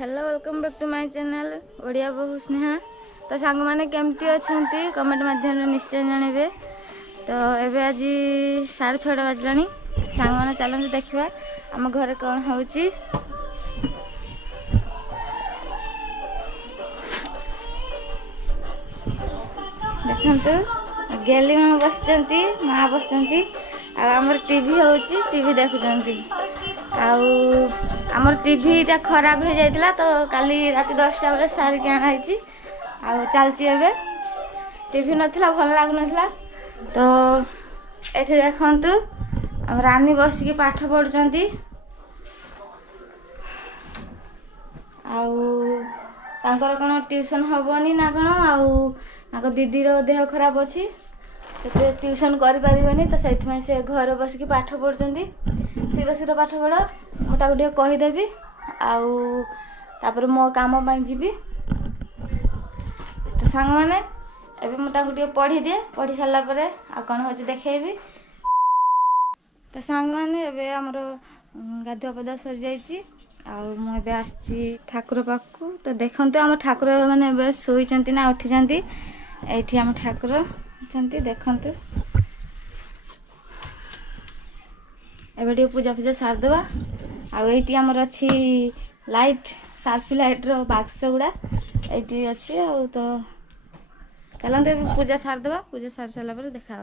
Hello welcome back to my channel Odia Bahu Sneha. तो सांग मैंने केमती अच्छा कमेंट माध्यम निश्चय जानवे। तो एबे आज 6:30 बाजलानी सांग मैंने चलते देखा आम घर कौन हो देखते गेली माँ बस माँ बस आमर टीवी होची टीवी देखुं आमर टीवीटा खराब हो जाता तो काली रात 10टा बेले सारिक आनाई चलती एवं टीवी नाला भल लगुना तो ये देखु आम रानी बसिक पाठ पढ़ुंट आर कौन ट्यूशन हेनी ना कौन आउ दीदीर देह खराब अच्छी तो ट्यूशन करें तो से घर बसिक पाठ पढ़ुंट शीघ्र शीघ्र पाठ पढ़ मुझे कहीदेवी आउे मो कम जी तो सांग मैंने एवं मुझे पढ़ी दिए पढ़ी सारापर आ कौन हो देखी तो सांग मैंने एवं आमर गाधुआ पाधुआ सरी जाइए मुझे आसी ठाकुर पाखु तो देखते आम ठाकुर मैंने शोचती ना उठी ये आम ठाकुर देखते एबे पूजा पूजा सारदे आईटी आमर अच्छी लाइट सार्फी लाइट्र बाक्स गुड़ा ये अच्छी तो चलते पूजा सारदे पूजा सारी सारापर देखा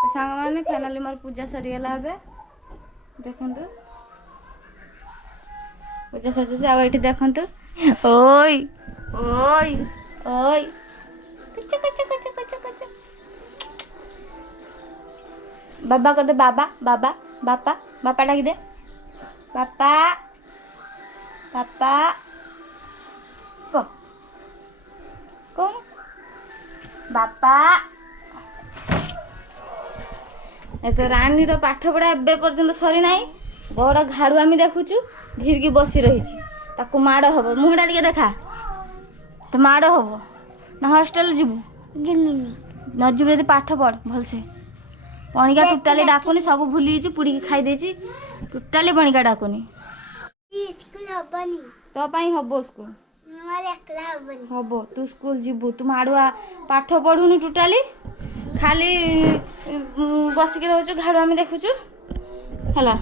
तो सांग मैंने फाइनाली मोर पूजा सरीगला देखु पूजा सर आईटी देखु ओय ओय ओय कच कच कच कच कच बाबा कर दे बाबा बाबा बापा बापा डाक दे बापा बापा कौन बापा तो रानी रो पाठ पढ़ा एबे पर्यंत सरी ना बड़ घाड़ू आम देखुचु धीरकी बसी रही माड़ हम मुहटा टे देखा तो माड़ हम ना हॉस्टल जीवु न जीव यदि पाठ पढ़ भलसे पणिका टोटाली डाकुनी सब भूली पुड़ी खाई देची टोटाली पणिका डाकुनी तो हम स्कूल हम तू स्कूल जीवु तू माड़ुआ पाठ पढ़ुनी टोटाली खाली बसिक रोचु घाड़ू आम देखुचु है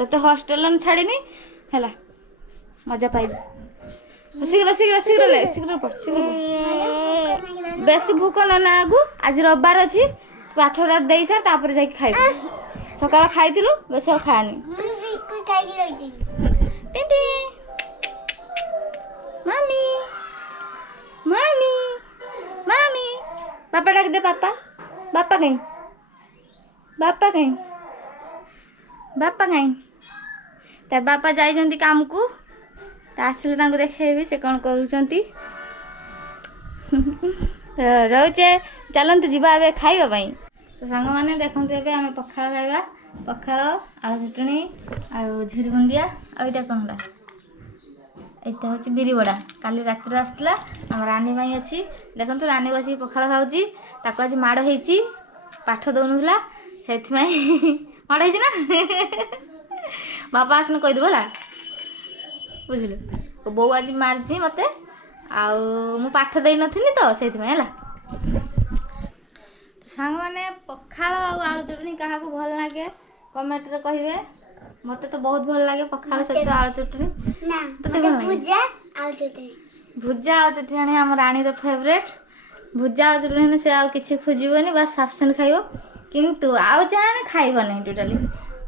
ते हॉस्टल छाड़नी है मजा पाइबू शीघ्र शीघ्र शीघ्र ले शीघ्र पढ़ शीघ्र पढ़ बेसी भूक न आगु आज रविवार अच्छी पाठटा दे सार तापर जा खाइब सकाल खाई बेस खानी मामी मामी मामी पापा डाक दे पापा बापा कहीं बापा कहीं बापा कहीं तार बापा जाइछंती काम को आसिले देखेबी से कौन करुँच रोचे चलते जीवा ए खाइबा तो सांग मैंने देखते ए आम पखाड़ खाइबा पखाड़ आलू चटनी आउ झिरी बुंदिया आईटा कौन है यहाँ हूँ बिरी बड़ा काली रात आसला आम रानी भाई अच्छी देखो रानी बस पखाड़ खाऊँगी ताको आज माड़ हो पाठ दौनुला से माड़ हो बापा आसन कहीदेव है बुझल बो आज मार्जी मत मु पाठ दे नी तो से सांग मैंने पखाड़ आलू चटनी क्या भल लगे कमेंट रे कहे मत तो बहुत भल लगे पखाड़ सहित आलू चटनी भुजा आलू चटनी आम रानी रो फेवरेट भुजा आलू चटनी से आउ किसी खोजबनी बस साफसेंट खाइब किंतु आउ जाने खाइब नहीं टोटाली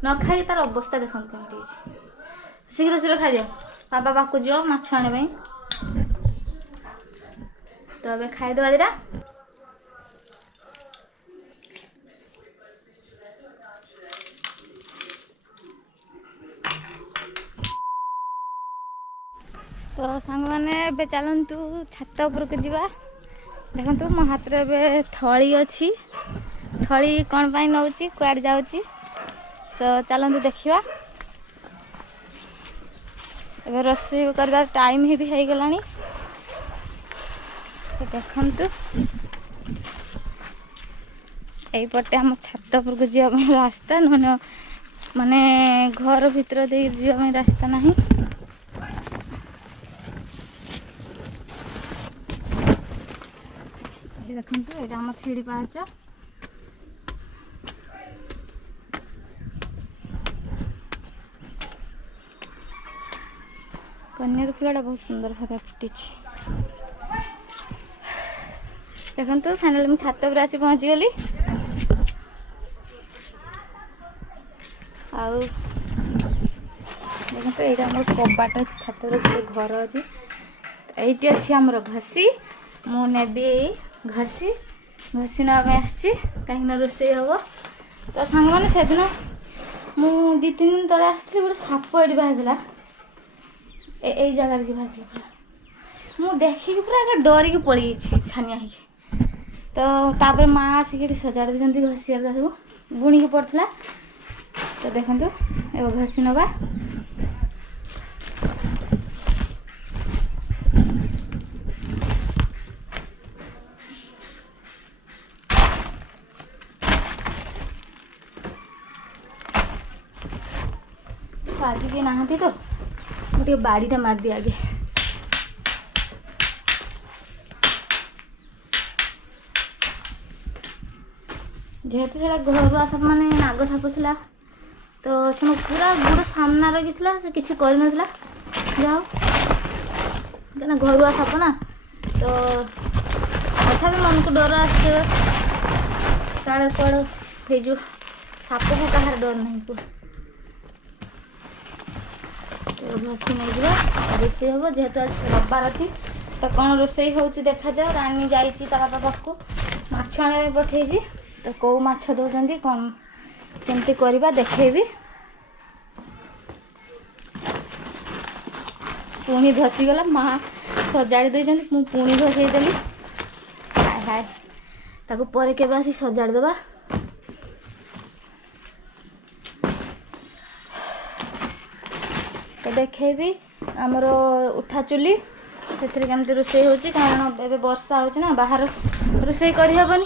न खाई तार अवस्था देखते कमी शीघ्र शीघ्र खाई दियो बाबा पाक जो माछ आने तो अब खाईदे दीटा तो सांग मैंने चलतु छात उपरक जावा देखो मो हाथ में थली अच्छी थली कौन पाई नौ कुआड़ जाऊँगी तो चलतु देखा एबे रोषेई करवा टाइम ही हो गला तो देखु यहीपटे आम छात उपरक जावाई रास्ता न माने घर भीतर दे जावाई रास्ता नहीं ये देखो ये आम सीढ़ी पाहाच कन्यार फूलटा बहुत सुंदर भाव फुटी देखो फाइनाली मुझे छात पर आसी पहुँची गली आउ देखो ये आम कबाट अच्छी छात पर घर अच्छी ये अच्छी आमर घसी मुझे घसी घसी नापी आसी कहीं रोसे हम तो सांग मैंने से दिन मु 2-3 दिन तले आसती गोटे साप ये बाहर यही जगार की बाहर पूरा मुझे देखिकी पूरा डरिकी पड़ी छानिया तो तापर माँ आसिक सजाड़ दी घसी सब बुणी पड़ता तो देखो ये घसी नवा आज के नहांती तो मुझे बाड़ीटा मार दिया आगे जेहेतु से घर साप माने नाग साप था तो से पूरा गोड़ सामना रखी से किसी कर जाओ क्या घरुआ साप ना तो तथा मन को डर आसे काले कड़ हो साप को कहार डर नहीं को घसी नहीं जावा रोसे हम जेहेतु आज रविवार अच्छी तो कौन रोसे हो देखा जाओ रानी जाइए बापा पाखु माछ आने पठे तो कौ माछ दौरान कौन केमती करवा देखेबी पुणी धसीगला माँ सजाड़ी देती पुणी धसईदेली हाय हाय ताको पर के आसी सजाड़ देवा तो देखेबी आमर उठा चुली से केमती रोसे हो कारण एवं वर्षा हो बाहर रोसे करहबनी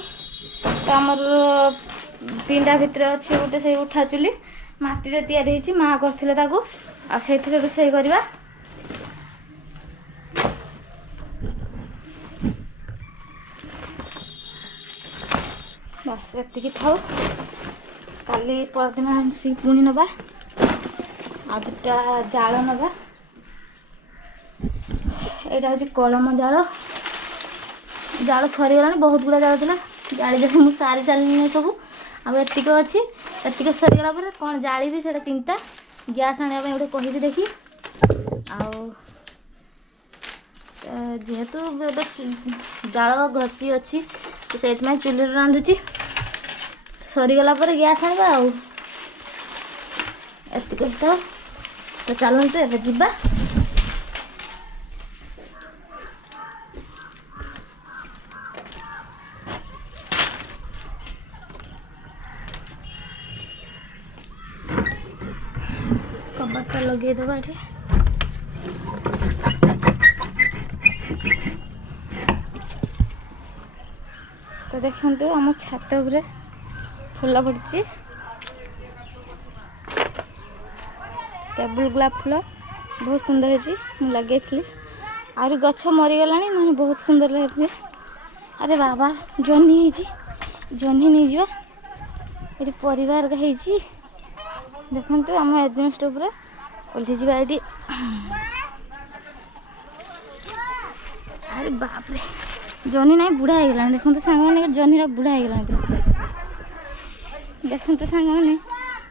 तो आमर पिंडा भितर अच्छे गोटे से उठा चुली माटी या माँ करते रोसे करवा बस ये थाऊ काली परदिन आसी पुणी नवा आ दुटा जाल नवा यहाँ हूँ कलम जाल जाल सरीगला बहुत गुड़ा जाल था जाली जाली मुझे सारी सारे सब आतिक अच्छी एतिक सरीगला कौन जाली भी से चिंता गैस आने गोटे कहि देखी जेहेतु जाल घसी अच्छी तो से चुली रांधुची सरीगला गैस आने एतिक तो चलते एवं जीवा कबाटा लगेदेवा ये तो देखते आम छात उपरे फूल पड़ी टेबुल गुलाब फूल बहुत सुंदर है लगे आर गछ मरीगला ना बहुत सुंदर लगे अरे बाबा जह्नी जह्नी नहीं जा ये परिवार का देखते आम एडजस्ट उपर ओल्टी जावा ये अरे बाप रे जह्नी ना बुढ़ा होगा देखते सांग मैंने जह्नी बुढ़ा होगा देखते सांग मैंने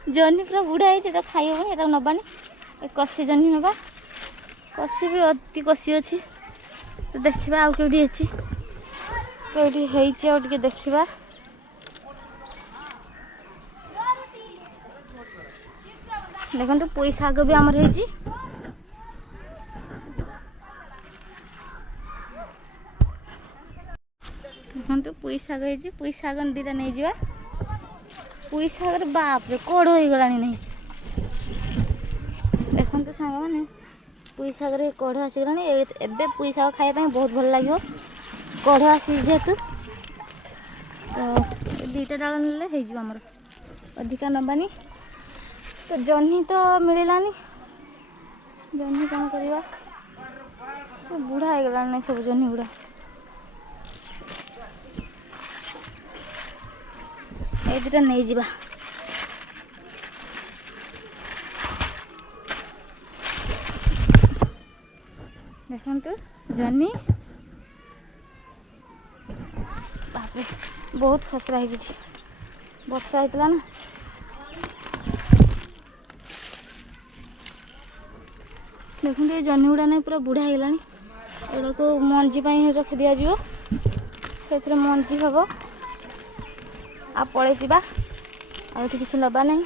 जह्नी पूरा बुढ़ा है तो खाई हेनी ये नबानी कषि जह्नी नवा कषि भी अति कषि अच्छी तो देखा आउ कौटी अच्छी तो ये देखा देखो पुई शाग भी आमर है देखो पुई शाग है पुई शाग दीटा नहीं जा पुई शाग बाप रे कड़ हो गला नहीं देखते सांग मैंने पुई शाग कढ़ आसीगला एवं पुई शाग खायापी बहुत भल लगे कढ़ आसी जेहेतु तो दीटा डाल ना आमर अधिका नबानी तो जह्नी तो मिललानी जह्नी कौन करवा बुढ़ा हो गला सब जह्नी गुड़ा ए दुटा नहीं जिबा देखंतु जनी बापरे बहुत खसरा है वर्षा होता ना देखो ये जनी गुड़ा नहीं पूरा बुढ़ा है एड़ा को मंजी रखी दि जाव से मंजी हम आ पड़े जा किसी लबा नहीं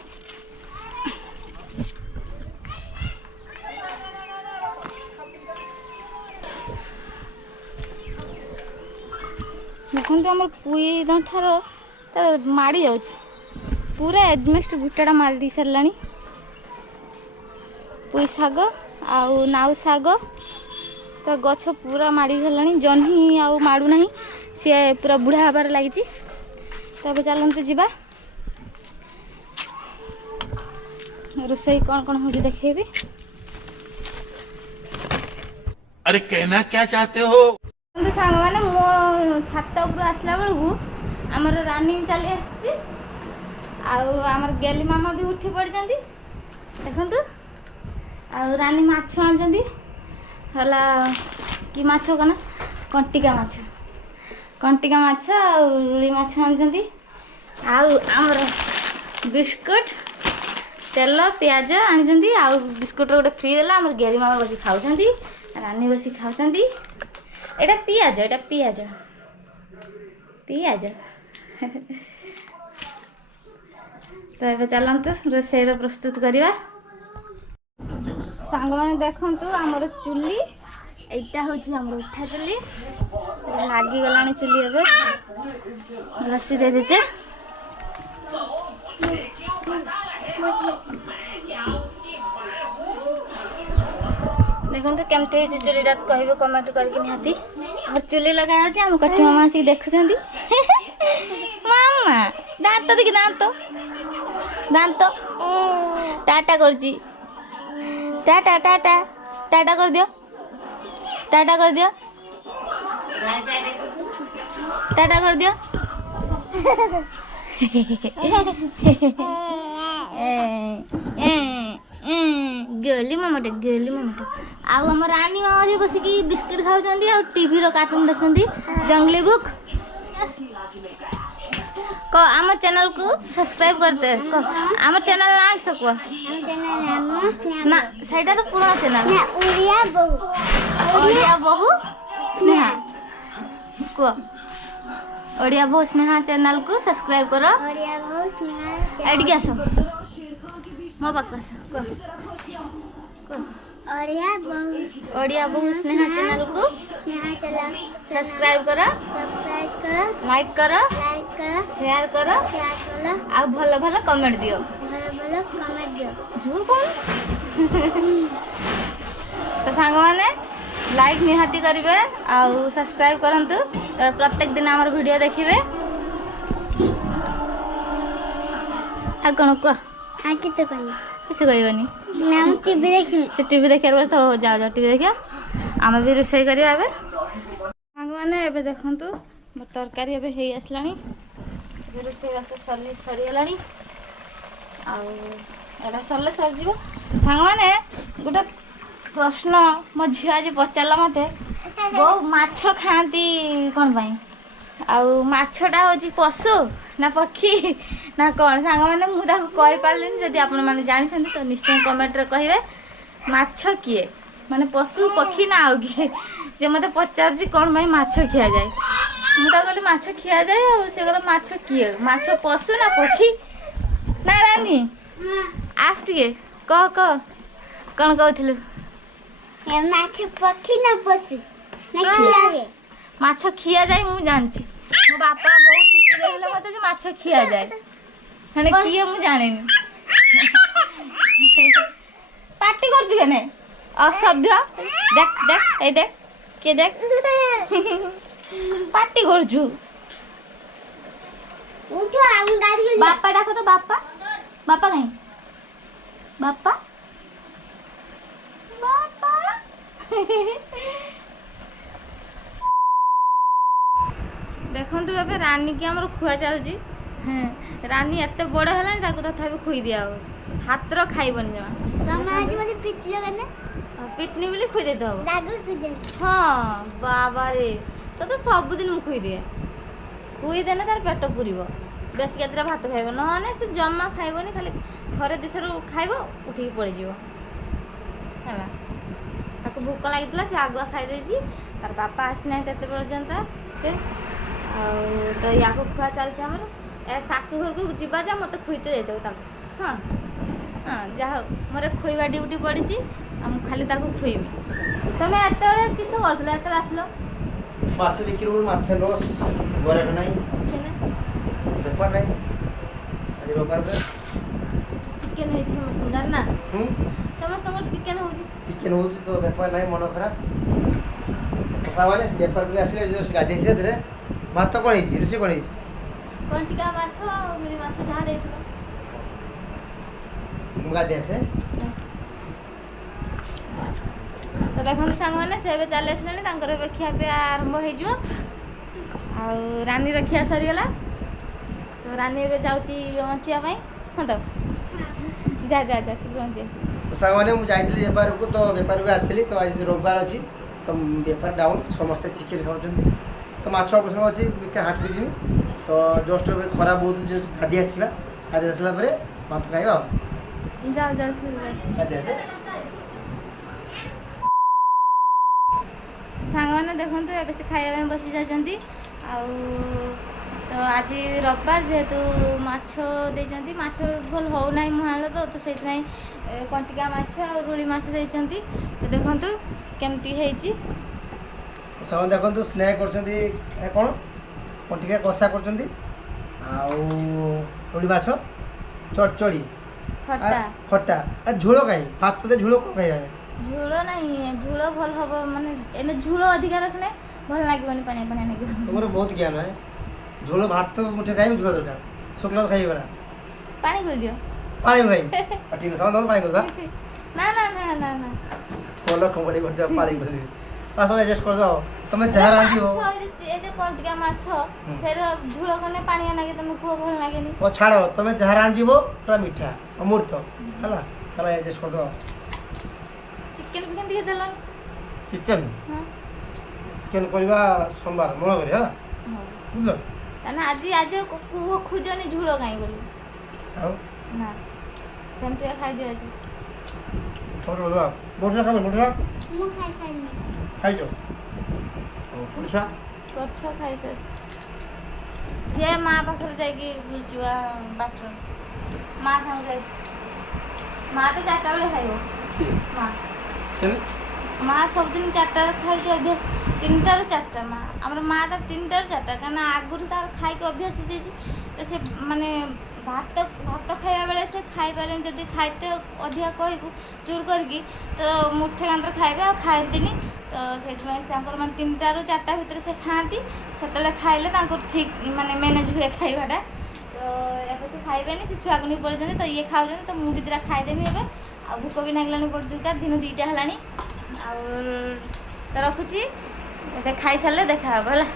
देखते आम पुई ठार माड़ी जा पूरा एजमेस्ट बुटाटा मारी सारा पुई शाग आउ नाउ शाग तो गछ पूरा माड़ी सारा जह्नी आउ माड़ू ना सी पूरा बुढ़ा हबार लगी तो चलते जीवा रोसई कौन कौन हो देखेबी। अरे कहना क्या चाहते हो? सांग मैंने मो छात उपर आसला बेलू आमर रानी चली आमर गेली मामा भी उठी पड़ी देखु आ रानी माछ आनी कि माछ कना कंटिका माछ रुली माछ आनी आमर बिस्कुट तेल पियाज आनी आउ बिस्कुट गोटे फ्री देला आमर गेली मामा बस खाऊ रानी बस खाऊ एटा पियाज तो ये चलतु रोसई प्रस्तुत करवा सांग मैंने देखु आमर चुली एटा हूँ आमर उठा चुली लगिगला चुली एवं घसी दे दीचे देखो केमती चुलीटा कहे कमेंट करके निहाती चुली लगा आम कठी मामा आसिक देखुं मामा दांत देखी दांत टाटा कर टाटा टाटा टाटा कर दियो टाटा कर दियो टाटा कर दियो गेली मामाटे आउ आम रानी मामा जी बस बिस्किट खाऊँ टीवी कार्टून देखते जंगली बुक आम चैनल को सब्सक्राइब करते आम चैनल ना सकु ना सहीटा तो पुराना चैनल ओडिया बहु स्नेहा कह ओडिया बहु स्नेहा चैनल को सब्सक्राइब करो एडिके आस मो पाक ओडिया बहु स्नेहा चैनल को सब्सक्राइब करो लाइक करो शेयर करो आ भल भल कमेंट दियो झूठ कौन तो सांग माने लाइक निहाती करेंगे आउ सब्सक्राइब करंतु प्रत्येक दिन आमर वीडियो देखिए आ कौन कह किसी कहबनी टीवी देखा तो जाओ टीवी देखिया आम भी रोसई करिया सांग मैंने एबे देखंतु मोर तरकारी एबे हेई आसलानी एबे रोसई बास सरीगला आड़ा सरले सरजीव सांग मैंने गोटे प्रश्न मो झी आज पचारा मत बो माछ खाती कौन पाई आउ माछटा हूँ पशु ना पक्षी ना कौन सांग मैंने मुझे कहीपारे जदि आपण मैंने जानते तो निश्चय कमेंट रे कहे माछ किए माने पशु पक्षी ना आउ किए से मत पचार कौन पाई माछ खिया जाए मुझे कहली माछ खिया जाए और से कहला माछ किए माछ पशु ना पक्षी ना रानी आस टे कह कौन कहलु माछ पक्षी ना पशु ना खिया जाए माछ खिया जाए मु जानची मो बापा बहुत शिखिले मत माछ खिया जाए माने किए मु जानेनी पार्टी करछु केने असभ्य देख देख ए देख के देख पार्टी करछु उठो हम गाड़ी बापा डाको तो बापा बापा कहीं बापा बापा देखो ए रानी की आमर खुआ चलती ରାନୀ ଏତେ ବଡ଼ ହେଲାଣି ତାକୁ ତଥାପି ଖୁଇ ଦିଆହେଉଛି। ହାତର ଖାଇବନି ଜମା। ତମେ ଆଜି ମତେ ପିଟିଲ କେନେ? ପିଟନି ବୋଲି ଖୁଇ ଦେଇତେ ହବ। ଲାଗୁଛି ଯେ। ହଁ ବାବାରେ ତତେ ସବୁଦିନ ମୁଁ ଖୁଇଦିଏ। ଖୁଇଦେଲେ ତାର ପେଟ ପୁରିବ। ବେଶୀ କେତେଟା ଭାତ ଖାଇବ, ନହେଲେ ସେ ଜମା ଖାଇବନି। ଖାଲି ଥରେ ଦୁଇଥର ଖାଇବ ଉଠିକି ପଳେଇଯିବ ହେଲା। ତାକୁ ଭୋକ ଲାଗିଥିଲା ସେ ଆଗୁଆ ଖାଇଦେଇଛି। ତାର ବାପା ଆସିନାହାନ୍ତି ଏତେ ପର୍ଯ୍ୟନ୍ତ ସେ ଆଉ ତ ୟାକୁ ଖୁଆ ଚାଲିଛି ଆମର। ଏ ଶାଶୁ ଘରକୁ ଯିବା ଯା ମୋତେ ଖୁଇତେ ଦେଇଦେବ ତାକୁ। ହଁ ହଁ ଯାହା ହଉ ମୋର ଖୁଇବା ଡ୍ୟୁଟି ପଡ଼ିଛି ଆଉ ମୁଁ ଖାଲି ତାକୁ ଖୁଇବି। ତମେ ଏତେବେଳେ କିସ କରୁଥିଲ? ଏତେବେଳେ ଆସିଲ ମାଛ ବିକ୍ରି କରୁ, ମାଛ ଲସ୍ ଘରେ ନାହିଁ, ବେପାର ନାହିଁ। ଆଜି ରବିବାର ଚିକେନ ହେଇଛି ସମସ୍ତଙ୍କର ନା? ସମସ୍ତଙ୍କର ଚିକେନ ହଉଛି। ଚିକେନ ହଉଛି ତ ବେପାର ନାହିଁ, ମନ ଖରାପ। ସାମାନେ ବେପାର କରି ଆସିଲେ ଗାଧେଇ ଆସିଲେ ଧୀରେ ଭାତ କ'ଣ ହେଇଛି, ରୋଷେଇ କ'ଣ ହେଇଛି? କଣ୍ଟିକା ମାଛ ଆଉ ମିଳି ମାଛ ଯାହା ଦେଇଥିଲ। ମୁଁ ଗାଧେଇ ଆସେ। ତ ଦେଖନ୍ତୁ ସାଙ୍ଗମାନେ ସେ ଏବେ ଚାଲି ଆସିଲେଣି। ତାଙ୍କର ଏବେ ଖିଆ ପିଆ ଆରମ୍ଭ ହେଇଯିବ। ଆଉ ରାନୀର ଖିଆ ସରିଗଲା ତ ରାନୀ ଏବେ ଯାଉଛି ଅଞ୍ଚିବା ପାଇଁ। ହଁ ତ ଯା ଯା ଯା ଶୀଘ୍ର ଅଞ୍ଚି। ତ ସାଙ୍ଗମାନେ ମୁଁ ଯାଇଥିଲି ବେପାରକୁ, ତ ବେପାରକୁ ଆସିଲି। ତ ଆଜି ରବିବାର ଅଛି ତ ବେପାର ଡାଉନ୍, ସମସ୍ତେ ଚିକେନ ଖାଉଛନ୍ତି। ତ ମାଛ ଅବସର ଅଛି ହାଟକୁ ଯିବି। ତ ଜଷ୍ଟ ଏବେ ଖରା ବହୁତ ଗାଧି ଆସିବା, ଗାଧି ଆସିଲା ପରେ ଭାତ ଖାଇବା ଆଉ। ଯାଅ ଯାଅ ଶୀଘ୍ର ଗାଧି ଆସେ। ସାଙ୍ଗମାନେ ଦେଖନ୍ତୁ ଏବେ ସେ ଖାଇବା ପାଇଁ ବସି ଯାଇଛନ୍ତି। ଆଉ ତ ଆଜି ରବିବାର ଯେହେତୁ ମାଛ ଦେଇଛନ୍ତି, ମାଛ ଭଲ ହେଉନାହିଁ ମୁହାଁଳ ତ ସେଇଥିପାଇଁ କଣ୍ଟିକା ମାଛ ଆଉ ରୁଳି ମାଛ ଦେଇଛନ୍ତି। ତ ଦେଖନ୍ତୁ କେମିତି ହେଇଛି। ସେମାନେ ଦେଖନ୍ତୁ ସ୍ନେହ କରୁଛନ୍ତି କ'ଣ କଣ୍ଟିକା କଷା କରୁଛନ୍ତି ଆଉ ରୁଳି ମାଛ ଚଡ଼ଚଡ଼ି ଖଟା। ଝୋଳ କାହିଁ ଭାତ ଦେ ଝୋଳ କ'ଣ ଖାଇବା? ଝୋଳ ନାହିଁ, ଝୋଳ ଭଲ ହବ ମାନେ ଏନେ ଝୋଳ ଅଧିକା ରଖିଲେ ଭଲ ଲାଗିବନି, ପାଣିଆ ପାଣିଆ ଲାଗିବ। ତୁମର ବହୁତ ଜ୍ଞାନ ହେ। ଝୋଳ ଭାତ ମୁଠେ ଖାଇବି, ଝୋଳ ଦରକାର। ଶୁଖିଲା ତ ଖାଇବେ ନା, ପାଣି କରିଦିଅ। ପାଣି ଖାଇବି ଠିକ ଅଛି, ପାଣି କରିଦବା। ନା ନା ନା ନା ନା ଭଲ କମ୍ପାନୀ କରୁଛ, ପାଣି କରିଦେବି। ତା ସହ ଆଡ଼ଜଷ୍ଟ କରିଦେବ। ତମେ ଯାହା ରାନ୍ଧିବ ଏ ଯେ କଣ୍ଟିକା ମାଛ ସେଇଟା ଝୋଳ କଲେ ପାଣିଆ ଲାଗେ, ତମେ କୁହ ଭଲ ଲାଗେନି। ଓ ଛାଡ଼, ତମେ ଯାହା ରାନ୍ଧିବ ପୁରା ମିଠା ଅମୃତ ହେଲା, ତାହେଲେ ଆଡ଼ଜଷ୍ଟ କରିଦେବ। ଚିକେନ ଫିକେନ ଟିକେ ଦେଲନି। ଚିକେନ ହଁ ଚିକେନ କରିବା ସୋମବାର ମଙ୍ଗଳ କରି ହେଲା, ବୁଝିଲ? ତାହେଲେ ଆଜି ଆଜି କୁହ ଖୋଜନି ଝୋଳ କାହିଁ ବୋଲି। ଆଉ ନା ସେମିତି ଖାଇଦିଅ ଆଜି। ବୋଟରା ଖାଇବ, ବୋଟରା ମୁଁ ଖାଇସାରିନି। ଖାଇଛ? ପଇସା ଗଛ ଖାଇସାରିଛି। ସିଏ ମା ପାଖରେ ଯାଇକି ବୁଲୁଛି ବାଟର। ମା ସାଙ୍ଗେ ଯାଇଛି। ମା ତ 4ଟା ବେଳେ ଖାଇବ। ମା ସବୁଦିନ 4ଟାରେ ଖାଇକି ଅଭ୍ୟାସ, 3ଟାରୁ 4ଟା। ଆମର ମା ତାର 3ଟାରୁ 4ଟା, କାହିଁକିନା ଆଗରୁ ତାର ଖାଇକି ଅଭ୍ୟାସ ହେଇଯାଇଛି। ତ ସେ ମାନେ ଭାତ ଖାଇବା ବେଳେ ସେ ଖାଇପାରେନି। ଯଦି ଖାଇତେ ଅଧିକା କହିବୁ ଚୁର କରିକି ତ ମୁଠେ କାନ୍ଦରେ ଖାଇବେ ଆଉ ଖାଆନ୍ତିନି। ତ ସେଥିପାଇଁ ତାଙ୍କର ମାନେ 3ଟାରୁ 4ଟା ଭିତରେ ସେ ଖାଆନ୍ତି। ସେତେବେଳେ ଖାଇଲେ ତାଙ୍କର ଠିକ୍ ମାନେ ମ୍ୟାନେଜ୍ ହୁଏ ଖାଇବାଟା। ତ ଏବେ ସେ ଖାଇବେନି, ସେ ଛୁଆକୁ ନେଇ ପଳେଇଛନ୍ତି। ତ ଇଏ ଖାଉଛନ୍ତି, ତ ମୁଁ ବି ଦିଟା ଖାଇଦେବି ଏବେ। ଆଉ ଭୋକ ବି ଲାଗିଲାନି ପଡ଼ୁଚୁକା, ଦିନ 2ଟା ହେଲାଣି। ଆଉ ତ ରଖୁଛି, ଖାଇସାରିଲେ ଦେଖା ହେବ ହେଲା।